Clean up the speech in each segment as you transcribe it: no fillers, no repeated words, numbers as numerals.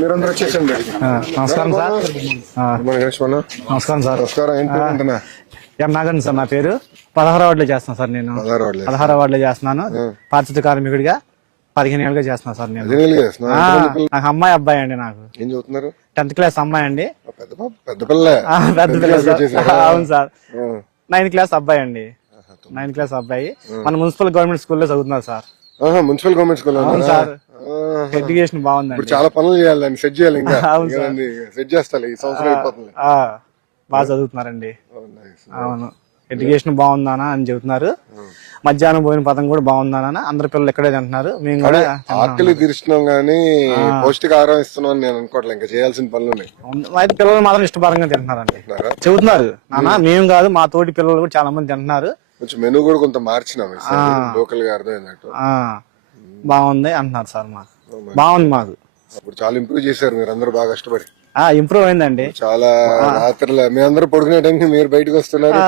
మీరందరూ వచ్చేసండి. నమస్కారం సార్. నమస్కారం సార్. నమస్కారం. నాగండి సార్ నా పేరు. 16వ వార్డులో చేస్తాను సార్. నేను 16వ వార్డులో చేస్తున్నాను. పారిశుద్ధ కార్మికుడిగా 15 ఏళ్ళుగా చేస్తున్నాను సార్. నేను నాకు అమ్మాయి అబ్బాయి అండి. నాకు 10th క్లాస్ అమ్మాయి అండి. పెద్ద పిల్ల. అవును సార్. 9th క్లాస్ అబ్బాయి అండి. 9th క్లాస్ అబ్బాయి మన మున్సిపల్ గవర్నమెంట్ స్కూల్లో చదువుతున్నారు సార్. Municipal government school. అవును సార్. ఎడ్యుకేషన్ బాగుందండి. చాలా పనులు చేయాలి, సెట్ చేయాలి. ఇంకా సెట్ చేస్తాను. ఈ సంవత్సరం బాగా చదువుతున్నారండి. అవును, ఎడ్యుకేషన్ బాగుందానా అని చెబుతున్నారు. మధ్యాహ్నం పోయిన పదం కూడా బాగుందానా. అందరి పిల్లలు ఇక్కడే తింటున్నారు. మేము కూడా ఆకలి తీర్చినాం గానీ పౌష్టికాహారం ఇస్తున్నాం నేను అనుకోవట్లే. ఇంకా చేయాల్సిన పనులు ఉన్నాయి. అయితే పిల్లలు మాత్రం ఇష్టపరంగా తింటున్నారండి, చెబుతున్నారు. నాన్న మేము కాదు, మా తోటి పిల్లలు కూడా చాలా మంది తింటున్నారు. కొంచెం మెనూ కూడా కొంత మార్చినాం లోకల్ గా అర్థమైనట్టు. బాగుంది అంటున్నారు సార్. మాకు బాగుంది. మాకు అప్పుడు చాలా ఇంప్రూవ్ చేశారు మీరు అందరూ బాగా కష్టపడి. ఇంప్రూవ్ అయిందండి చాలా. రాత్రులు మేమందరూ పడుకునే టైంకి మీరు బయటకు వస్తున్నారు,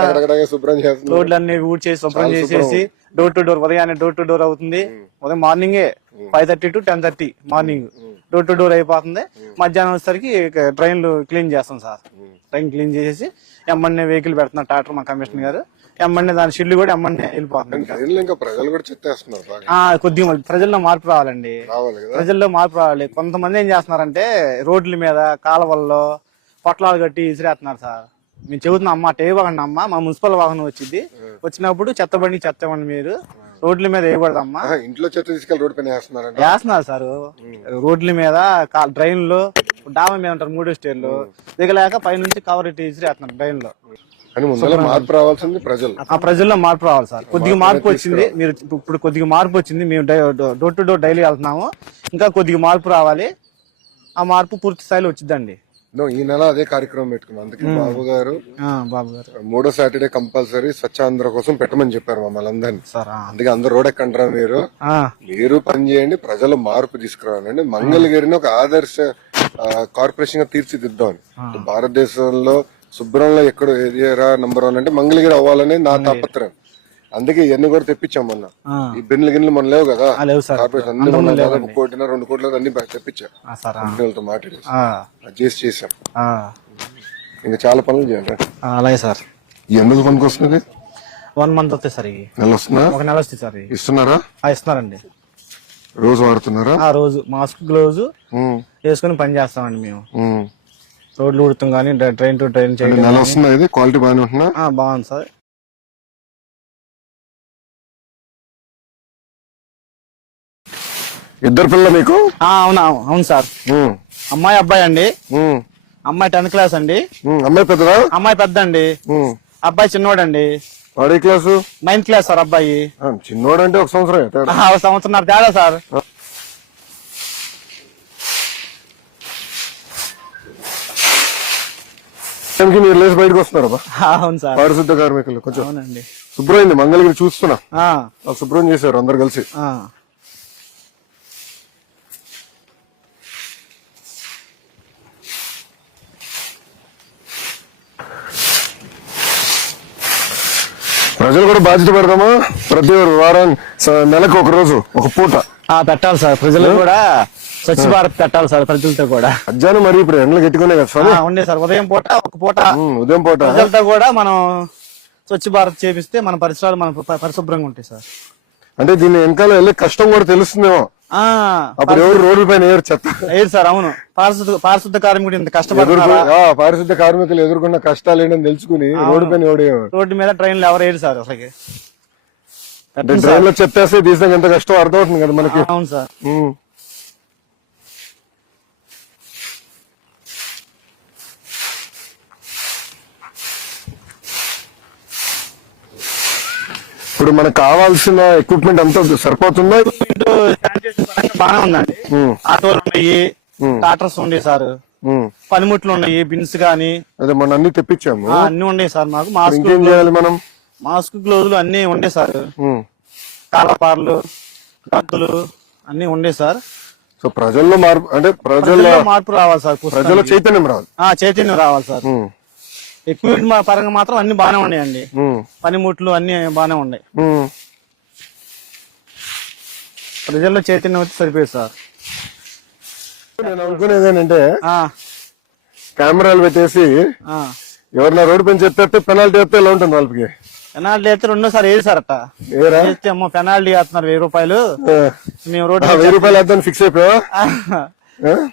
శుభ్రం చేస్తున్నారు. రోడ్లన్నీ ఊడ్ చేసి శుభ్రం చేసేసి డోర్ టు డోర్, ఉదయాన్నే డోర్ టు డోర్ అవుతుంది. ఉదయం మార్నింగే 5:30 to 10:30 morning door to door అయిపోతుంది. మధ్యాహ్నం వచ్చేసరికి ట్రైన్లు క్లీన్ చేస్తాం సార్. ట్రైన్ క్లీన్ చేసేసి ఎమ్మన్నే వెహికల్ పెడుతున్నారు ట్రాక్టర్ మా కమిషనర్ గారు. ఎమ్మన్నే దాని షిల్లు కూడా ఎమ్మన్నే వెళ్ళిపోతుంది. కొద్దిగా ప్రజల్లో మార్పు రావాలండి. ప్రజల్లో మార్పు రావాలి. కొంతమంది ఏం చేస్తున్నారంటే రోడ్ల మీద కాలువల్లో పొట్లాలు కట్టి ఇసిరేస్తున్నారు సార్. మేము చెబుతున్నాం, అమ్మ టేవ్వకండి అమ్మ, మా మున్సిపల్ వాహనం వచ్చింది, వచ్చినప్పుడు చెత్తబండి మీరు రోడ్ల మీద వేయకూడదమ్మా. ఇంట్లో చెత్త తీసుకెళ్ళి రోడ్ పైన వేస్తున్నారు సార్. రోడ్ల మీద డ్రైన్ లో డాబా మీద ఉంటారు 3వ స్టేర్లు దిగలేక పైనుంచి కవర్ ఇట్టి ఇసిరేస్తున్నారు డ్రైన్ లో. మార్పు రావాల్సింది ప్రజలు. ప్రజల్లో మార్పు రావాలి సార్. కొద్దిగా మార్పు వచ్చింది. మీరు ఇప్పుడు కొద్దిగా మార్పు వచ్చింది. మేము డోర్ టు డోర్ డైలీ వెళ్తున్నాము. ఇంకా కొద్దిగా మార్పు రావాలి. ఆ మార్పు పూర్తి స్థాయిలో వచ్చిందండి. ఈ నెల అదే కార్యక్రమం పెట్టుకున్నాం. అందుకే బాబు గారు 3వ సాటర్డే కంపల్సరీ స్వచ్ఛాంధ్ర కోసం పెట్టమని చెప్పారు మమ్మల్ని అందరినీ. అందుకే అందరు రోడ్ ఎక్కంటారా, మీరు పని చేయండి, ప్రజలు మార్పు తీసుకురావాలండి. మంగళగిరిని ఒక ఆదర్శ కార్పొరేషన్ గా తీర్చిదిద్దామని. భారతదేశంలో శుభ్రంలో ఎక్కడ ఏరియా నంబర్ 1 అంటే మంగళగిరి అవ్వాలని నా తాపత్రయం. అందుకే ఇవన్నీ కూడా తెప్పించాం మొన్న. ఈ గిన్నెలు మన లేవు కదా, కార్పొరేషన్ అన్ని 1 కోటి 2 కోట్ల అన్ని తెప్పించాం. కంపెనీలతో మాట్లాడి చేసాం. ఇంకా చాలా పనులు చేయాలి. అలాగే సార్. ఎందుకు పనికి వస్తుంది? 1 month వస్తే సార్. నెల వస్తుందా? 1 నెల వస్తుంది సార్. ఇస్తున్నారా? ఇస్తున్నారండి. రోజు వాడుతున్నారా? రోజు మాస్క్ గ్లోవ్స్ వేసుకుని పని చేస్తామండి మేము. రోడ్లు ఉడుతాం కానీ ట్రైన్ టు ట్రైన్ చేయడం. క్వాలిటీ బాగానే ఉంటున్నా? బాగుంది సార్. ఇద్దరు పిల్లలు మీకు? అవును సార్. అమ్మాయి అబ్బాయి అండి. అమ్మాయి 10th క్లాస్ అండి. అమ్మాయి పెద్దదా? అమ్మాయి పెద్ద అండి. అబ్బాయి చిన్నోడండి. వాడే క్లాసు? 9th class sir. అబ్బాయి చిన్నోడు అంటే 1 సంవత్సరం. సంవత్సరం తేడా సార్. మీరు లేచి బయటకు వస్తున్నారు. అవును సార్. పారిశుద్ధ కార్మికులు కొంచెం అవునండి. శుభ్రమైంది మంగళగిరి చూస్తున్నా. శుభ్రం చేశారు అందరు కలిసి. ప్రజలు కూడా బాధ్యత పెడదామా? ప్రతి వారం నెలకు 1 రోజు 1 పూట పెట్టాలి సార్. ప్రజలు కూడా స్వచ్ఛ భారత్ పెట్టాలి సార్ ప్రజలతో కూడా. మధ్యాహ్నం మరి ఇప్పుడు ఎండలు గట్టుకునే కదా సార్. ఉండే సార్ ఉదయం పూట ఒక పూట ఉదయం పూట ప్రజలతో కూడా మనం స్వచ్ఛ భారత్ చేపిస్తే మన పరిసరాలు మన పరిశుభ్రంగా ఉంటాయి సార్. అంటే దీని వెనకాల వెళ్ళే కష్టం కూడా తెలుస్తుందేమో. అప్పుడు ఎవరు రోడ్ల పైన ఏరు చెత్త ఏరు సార్. అవును, పారిశుద్ధ కార్మికుడు ఇంత కష్టపడుతున్నారు. పారిశుద్ధ కార్మికులు ఎదుర్కొన్న కష్టాలు ఏంటని తెలుసుకుని రోడ్డు పైన రోడ్డు మీద ట్రైన్లు ఎవరు ఏరు సార్ అసలు. ట్రైన్ లో చెత్తేస్తే తీసాక ఎంత కష్టం అర్థమవుతుంది కదా మనకి. అవును సార్. ఇప్పుడు మనకు కావాల్సిన ఎక్విప్మెంట్ అంతా సరిపోతుందా? బాగా ఉందండి. ఆటోలు ఉన్నాయి, టాటర్స్ ఉన్నాయి సార్, పనిముట్లు ఉన్నాయి, బిన్స్ గానీ. అదే మనం అన్ని తెప్పించాము, అన్ని ఉన్నాయి సార్. మాకు మాస్క్ మనం మాస్క్ గ్లోజులు అన్ని ఉన్నాయి సార్. కాలపార్లు కత్తులు అన్ని ఉన్నాయి సార్. సో ప్రజల్లో మార్పు, అంటే మార్పు రావాలి సార్. ప్రజల్లో చైతన్యం రావాలి. చైతన్యం రావాలి సార్. ఎక్విప్మెంట్ పరంగా మాత్రం అన్ని బాగానే ఉన్నాయండి. పనిముట్లు అన్ని బాగానే ఉన్నాయి. ప్రజల్లో చైతన్యం వచ్చి సరిపోయింది సార్. నేను అనుకునేది ఏంటంటే కెమెరాలు పెట్టేసి ఎవరన్నా రోడ్డు పైన చెప్తే పెనాల్టీ వేస్తే ఎలా ఉంటుంది వాళ్ళకి? పెనాల్టీ అయితే రెండోసారి ఏది సార్ అట్ట వేస్తే అమ్మో పెనాల్టీ వేస్తున్నారు 1000 రూపాయలు. మేము రోడ్డు 1000 రూపాయలు వేద్దాం ఫిక్స్ అయిపోయా.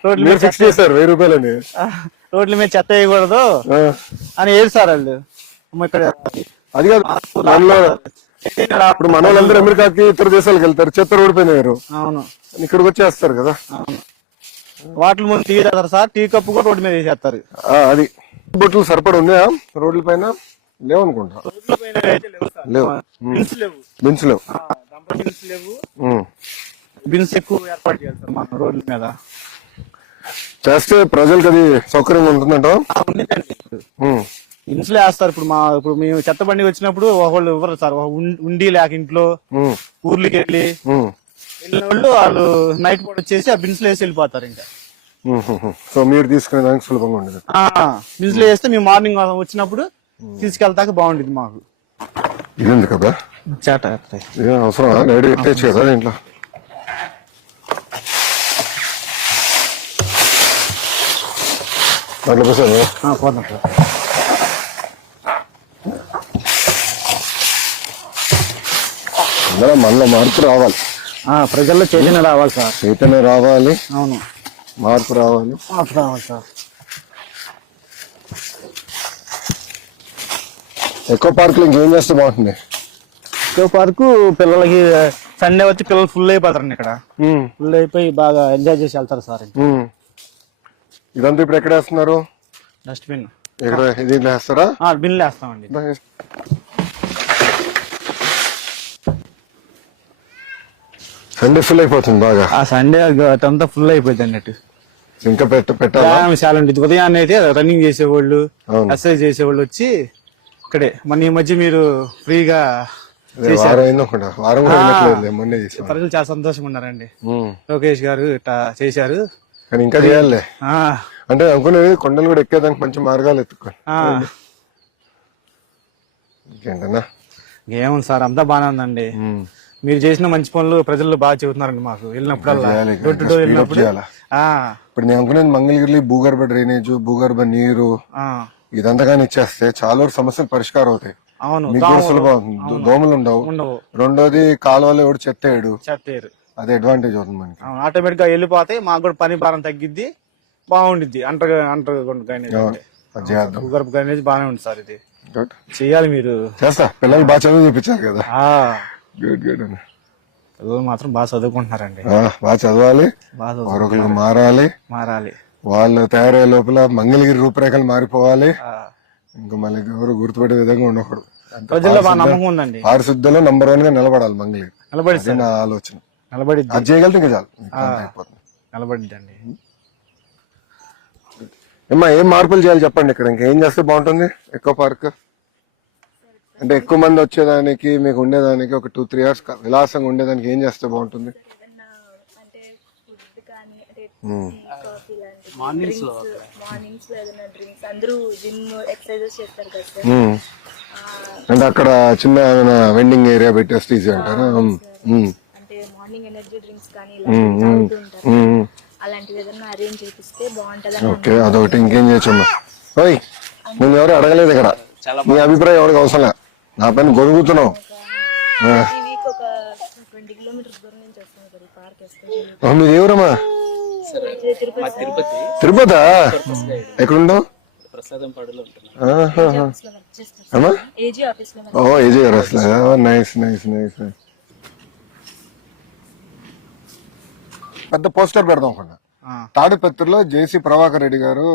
రోడ్ల మీద ఫిక్స్ చేశారు 1000 రూపాయలని. రోడ్ల మీద చెత్త వేయకూడదు అని ఏది సార్ వాళ్ళు. ఇక్కడ అది కాదు, ఇప్పుడు మన వాళ్ళందరూ అమెరికాకి ఇతర దేశాలకు వెళ్తారు, చెత్త రోడ్డు పైన వేరు. అవును, ఇక్కడికి వచ్చేస్తారు కదా. వాటి ముందు టీ తాగుతారు సార్, టీ కప్పు కూడా రోడ్డు మీద వేసేస్తారు. అది బొట్లు సరిపడ ఉన్నాయా రోడ్ల పైన? లేవనుకుంటా. లేవు, బిన్స్ లేవు. బిన్స్ ఎక్కువ ఏర్పాటు చేయాలి సార్ మన రోడ్ల మీద. చేస్తే ప్రజలకు అది సౌకర్యంగా ఉంటుందంట. ఇంట్లో వేస్తారు. ఇప్పుడు మేము చెత్త బండి వచ్చినప్పుడు ఒకళ్ళు ఇవ్వరు సార్. ఉండి లేక ఇంట్లో ఊర్లకి వెళ్ళి వెళ్ళిన వాళ్ళు నైట్ పూట వచ్చేసి ఆ బిన్స్ లో వేసి వెళ్ళిపోతారు. ఇంకా సో మీరు తీసుకునే దానికి సులభంగా ఉండదు. బిన్స్ లో వేస్తే మేము మార్నింగ్ వచ్చినప్పుడు తీసుకెళ్తాక బాగుండేది మాకు. ఇది కదా చేట అవసరం కదా ఇంట్లో. పోదాం సార్. మనలో మార్పు రావాలి, ప్రజల్లో చైతన్యం రావాలి సార్. చైతన్యం రావాలి. అవును, మార్పు రావాలి. సార్. ఎక్కువ పార్కులు ఇంకేం చేస్తే బాగుంటుంది? ఎక్కువ పార్కు పిల్లలకి సండే వచ్చి పిల్లలు ఫుల్ అయిపోతారండి. ఇక్కడ ఫుల్ అయిపోయి బాగా ఎంజాయ్ చేసి వెళ్తారు సార్. ఇదంతా ఇప్పుడు ఎక్కడ వేస్తున్నారు? డస్ట్బిన్ ఇక్కడ ఇది వేస్తారా? బిన్లు వేస్తామండి. సండే ఫుల్ అయిపోతుంది బాగా. సండే అంతా ఫుల్ అయిపోయింది అన్నట్టు. ఇంకా పెట్టాలి చాలా ఉంటుంది. ఉదయాన్నే అయితే రన్నింగ్ చేసేవాళ్ళు, ఎక్సర్సైజ్ చేసేవాళ్ళు వచ్చి ఇక్కడే. మన ఈ మధ్య మీరు ఫ్రీగా ప్రజలు చాలా సంతోషంగా ఉన్నారండి. లోకేష్ గారు ఇట్లా చేశారు, కానీ ఇంకా చేయాలి. అంటే అనుకునేది కొండలు కూడా ఎక్కేదానికి మంచి మార్గాలు ఎత్తుకోండి. ఇంకేంటన్నా ఏముంది సార్, అంతా బాగానే ఉందండి. మీరు చేసిన మంచి పనులు ప్రజలు బాగా చెబుతున్నారండి మాకు వెళ్ళినప్పుడల్లా. ఇప్పుడు నేను అనుకునేది మంగళగిరి భూగర్భ డ్రైనేజ్, భూగర్భ నీరు ఇదంతా కానీ ఇచ్చేస్తే చాలా సమస్యలు పరిష్కారం అవుతాయి. మీకు కూడా సులభం, దోమలు ఉండవు. రెండోది కాలువలో ఎవడు చెత్తేయడు, అదే అడ్వాంటేజ్ అవుతుంది మనకి. ఆటోమేటిక్ గా వెళ్ళిపోతే మాకు కూడా పని భారం తగ్గిద్ది, బాగుండిద్ది. భూగర్భ డ్రైనేజ్ బాగానే ఉంది సార్. ఇది చెయ్యాలి, మీరు చేస్తా. పిల్లలు బాగా చదువు చూపించారు కదా. Good good. పిల్లలు మాత్రం బాగా చదువుకుంటున్నారండి. బాగా చదవాలి, మరొకరికి మారాలి. వాళ్ళు తయారయ్యే లోపల మంగళగిరి రూపురేఖలు మారిపోవాలి. ఇంకా మళ్ళీ ఎవరు గుర్తుపెట్టే విధంగా ఉండకూడదు. ప్రజల్లో బాగా నమ్మకం ఉందండి. పారిశుద్ధ్యంలో నంబర్ 1 గా నిలబడాలి మంగళగిరి. నిలబడి నా ఆలోచన. నిలబడిద్ది, అది చేయగలితే ఇంకా చాలు. నిలబడిద్దండి. ఏమ్మా, ఏం మార్పులు చేయాలి చెప్పండి ఇక్కడ? ఇంకేం చేస్తే బాగుంటుంది? ఎక్కువ పార్క్ అంటే ఎక్కువ మంది వచ్చేదానికి, మీకు ఉండేదానికి ఒక 2-3 hours విలాసంగా ఉండేదానికి ఏం చేస్తే బాగుంటుంది? మార్నింగ్స్ లో ఏదైనా డ్రింక్స్, అందరూ జిమ్ ఎక్సర్సైజెస్ చేస్తారు కదా సార్. అంటే అక్కడ చిన్న వెండింగ్ ఏరియా పెట్టేస్తే ఈజీ అంటారా? అంటే మార్నింగ్ ఎనర్జీ డ్రింక్స్ కానీ ఇలా తాగుతూ ఉంటారు. అలాంటివి ఏదైనా అరేంజ్ చేపిస్తే బాగుంటదని ఓకే అదొకటి. ఇంకేం చేయొచ్చమ్మా? ఓయ్ నువ్వు ఎవరు అడగలేదు ఇక్కడ, నీ అభిప్రాయం ఎవరికి అవసరం లే, నా పైన గొరుగుతున్నావు. ఈ వీక్ ఒక 20 కిలోమీటర్స్ దూరం నుంచి వస్తాను సార్ ఈ పార్క్ వేసుకొని. మీరు ఎవరమ్మా? తిరుపతా? ఎక్కడుండవు? అమ్మా ఏజీ ఆఫీస్ లో ఓ ఏజీ గారు అసలు నైస్ నైస్ నైస్. పెద్ద పోస్టర్ పెడదాం అనుకున్నా. తాడిపత్రిలో జేసీ ప్రభాకర్ రెడ్డి గారు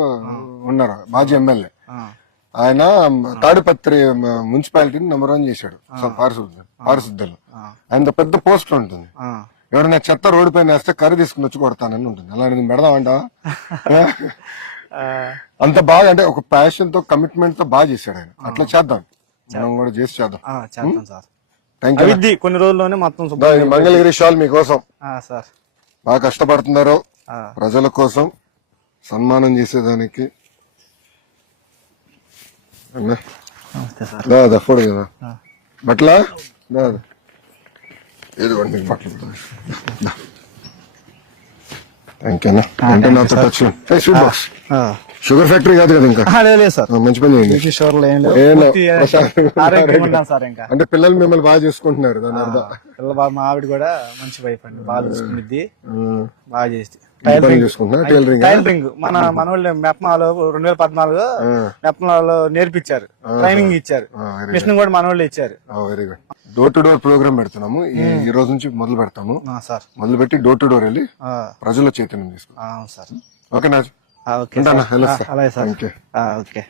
ఉన్నారు, మాజీ ఎమ్మెల్యే. ఆయన తాడిపత్రి మున్సిపాలిటీని నెంబర్ 1 చేశాడు పారిశుద్ధ్యంలో. ఆయన పెద్ద పోస్టర్ ఉంటుంది, ఎవరైనా చెత్త రోడ్డు పైన వేస్తే కర్రీ తీసుకుని వచ్చి కొడతానని ఉంటుంది. అలాంటిది పెడదామంట. అంత బాగా అంటే ఒక ప్యాషన్ తో కమిట్మెంట్ తో బాగా చేశాడు ఆయన. అట్లా చేద్దాం, మనం కూడా చేసి చేద్దాం. Thank you. కొన్ని రోజుల్లోనే మొత్తం మంగళగిరి షాల్ మీకోసం. సార్ బాగా కష్టపడుతున్నారు ప్రజల కోసం, సన్మానం చేసేదానికి. దాదా ఫోడు కదా బట్లా, దాదా ఏదిగోండి బట్టలు. Thank you. అంటే నాతో touch sweet box. Sugar factory కాదు కదా ఇంకా? లేదు సార్, మంచి పని చేయండి. సార్ ఇంకా అంటే పిల్లలు మిమ్మల్ని బాగా చూసుకుంటున్నారు, దాని అర్థం. పిల్లలు బాగా, మా ఆవిడ కూడా మంచి వైఫ్ అండి, బాగా చూసుకునిద్ది, బాగా చేసి. టైలరింగ్ మన వాళ్ళు మెప్మాలో 2014 మెప్మాలో నేర్పించారు, ట్రైనింగ్ ఇచ్చారు, మిషన్ కూడా మన వాళ్ళు ఇచ్చారు. Very good. Door to door programme పెడుతున్నాము ఈ రోజు నుంచి, మొదలు పెడతాము. సార్ మొదలు పెట్టి డోర్ టు డోర్ వెళ్ళి ప్రజల చైతన్యం తీసుకుంటాం. సార్ ఓకేనా? ఓకే అలాగే సార్. ఓకే.